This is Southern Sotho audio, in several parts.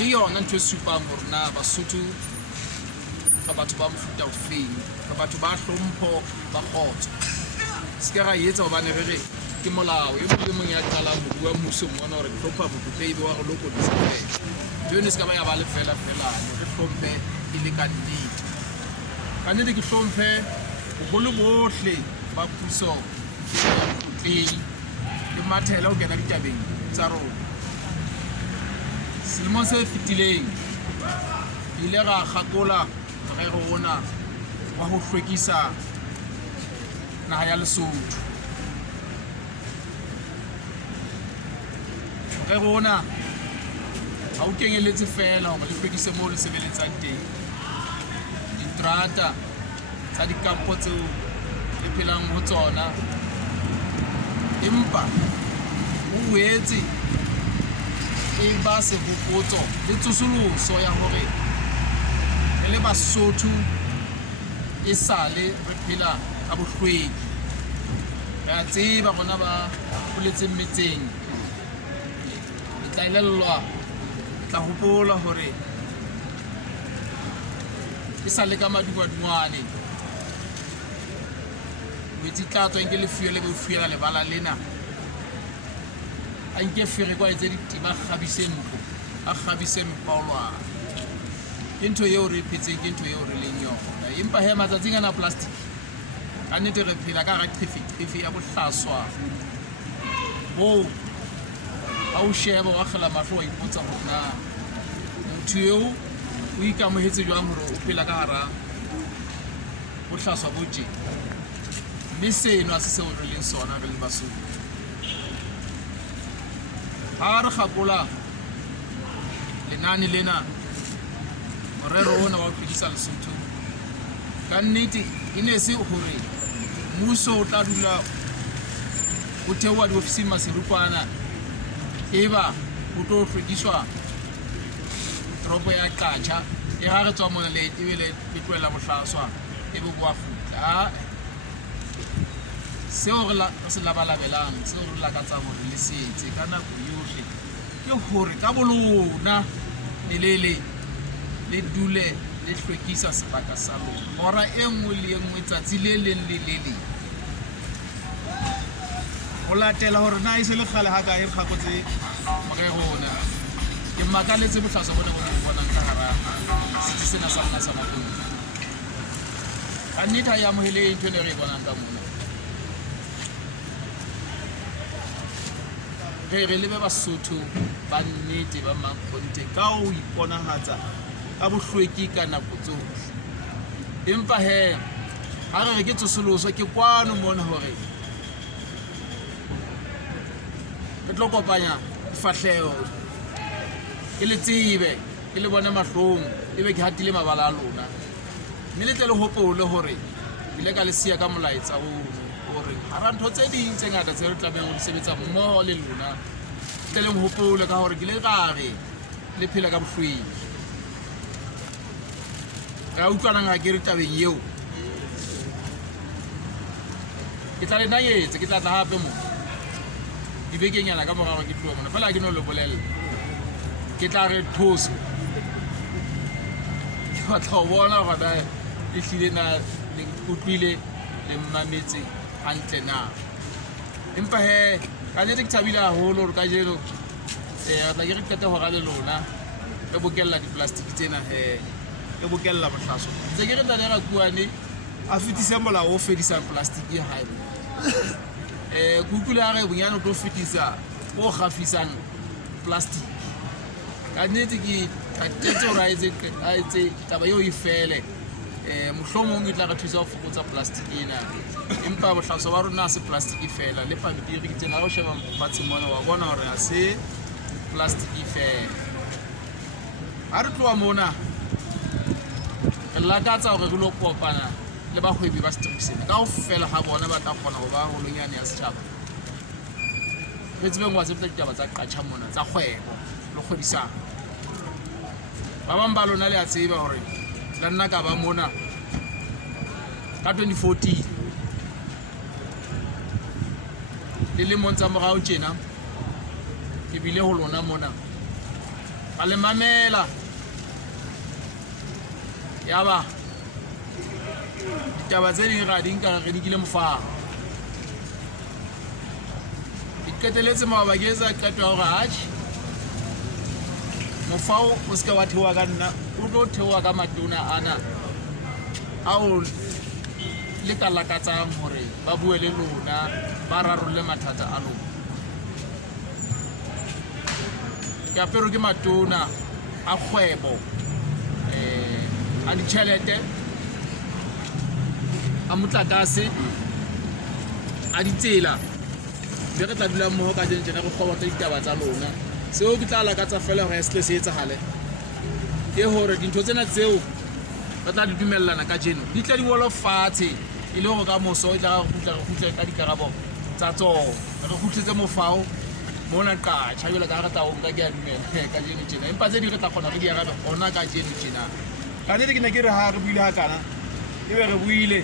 le yona ntho e supang hore na Basotho ka batho ba mofuta ofeng ka batho ba hlompho ba kgotso se ka ra etsa hobane re ke molao e mong ya qalang ho bua mmuso mona hore hlompha botho wa go lokodisa fela jone se ka ba ya ba le fela re hlomphe e le ka nnete ke hlomphe bogolo bohle ba puso ke mathela ho kena ditabeng tsa rona selemong se fetileng ile ra gakola morero ona wa ho hlwekisa naha ya Lesotho morero ona ha o kenyeletse fela hore le hlwekise moo le sebeletsang teng ditrata tsa dikampo tseo le phelang ho tsona empa o boetse e ba sehopotso le tsosoloso ya hore re le Basotho e sale re phela ka bohlweki re a tseba rona ba holetseng metseng e tla elellwa tla hopola hore e sale ka madungwadungwane wetsi tla tswa nke lefiyo le bofiela lebala lena a nke fere kwa etse ditima a kgabise mpaolwana ke ntho eo re phetseng ke ntho eo re leng yona empa he matsatsing ana plastic ka nnete re phela ka hara qefi ya bohlaswa bo ha o sheba wa kgela mahlo wa ipotsa hore na motho eo o ikamohetse jwang hore o phela ka hara bohlaswa bo tje mme seno a se seo re leng sona re le Basotho ha re gakola lenane lena morero ona wa ho phedisa Lesotho ka nnete e ne se hore mmuso o tla dula o theoha diofising maserupana eba o tlo hlwekiswa toropo ya Qacha e ha re tswa mona le ebile le tloela bohlaswa e bo bua futla seo re se labalabelang seo re lakatsang hore le setse ka nako yohle ke hore ka bolona le dule le hlwekisa sebaka sa lona hora e nngwe le e nngwe tsatsi le leng le le leng ho latela hore na e se le kgale ha ka e kgakotse morero ona ke makaletse bohlaswa bona bo bonang ka hara setsi sena sa rona sa mapona ka nnete ya mohele ntho ne re bonang ka mona re lebe Basotho ba nnete ba makonte ka ho iponahatsa ka bohlweki ka nako tsohle empa he ha re ke tsosoloso ke kwano mona hore re tlo kopanya difahleho ke le tsebe ke le bona mahlong ebe ke hatile mabala a lona mme le tle le hopole hore ile ka le siya ka molaetsa hore hara ntho tse ding tse ngata tse re tlabeng ho sebetsa mmoho le lona tle le hopole ka hore ke le gare le phela ka bohlweki ga utlwana nga ke re tabeng eo ke tla le nayetse ke tla tla hape mo dibekenyana ka morao ke tloa mona fela ke no le bolella ke tla re thoso ke batla ho bona hore e hlile na le utlwile le mmametse hantle na empa he ka nnete ke thabile haholo hore ka jeno tla ke re qete ho ra le lona re bokella di-plastic tsena he re bokella bohlaswa ntse ke re tla le ra kuane a fetise molao o fedisang plastic e hae kukula re bonyane o tlo fetisa o gafisang plastic ka nnete ke tatetse hore a etse taba eo e fele mohlomong e tla re thusa ho fokotsa plastic ena empa bohlaswa ba rona se plastic fela le pampiri ke tsena ha o sheba fatshe mona wa bona hore ha se plastic fela ha re tloha mona re lakatsa hore re lo kopana le bahwebi ba seterek ka ho fela ha bona ba tla kgona ho ba holonyane ya setjhaba re tsebeng wa tsebetsa ditaba tsa Qacha mona tsa kgwebo le kgwebisano ba bang ba lona le a tseba hore la nna ka ba mona ka 2014 le lemong tsa morao tjena ke bile ho lona mona ba le mamela ya ba ditaba tse ding ga di nka re dikile mofao iketeletse mabaketsa qeto ya gore hatjhe mofao o se ka wa theoha ka nna o tlo theoha ka matona ana ao le ka lakatsang gore ba bue le lona ba rarolle mathata a lona ke apere ke matona a kgwebo a ditšhelete a motlakase a ditsela be re tla dula mmogo ka jentse re kgobota ditaba tsa lona seo ke tla lakatsa fela gore se se etsagale ke gore dintho tsena tseo re tla di dumellana ka jeno di tla di wolo fatshe e le gore ka moso e tla gutla ka dikarabo tsa tsona re gutletse mofao mona ka tšhabela ka re taong ka ke a dumela ka jeno tjena empa tse di re tla kgona re di arabe gona ka jeno tjena ka nnete ke ne ke re ha re buile ha kana e be re buile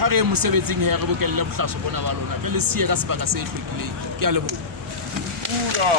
ha re mosebetsing he re bokelle bohlaso bona ba lona ke le sie ka sebaka se hlwekileng ke a leboha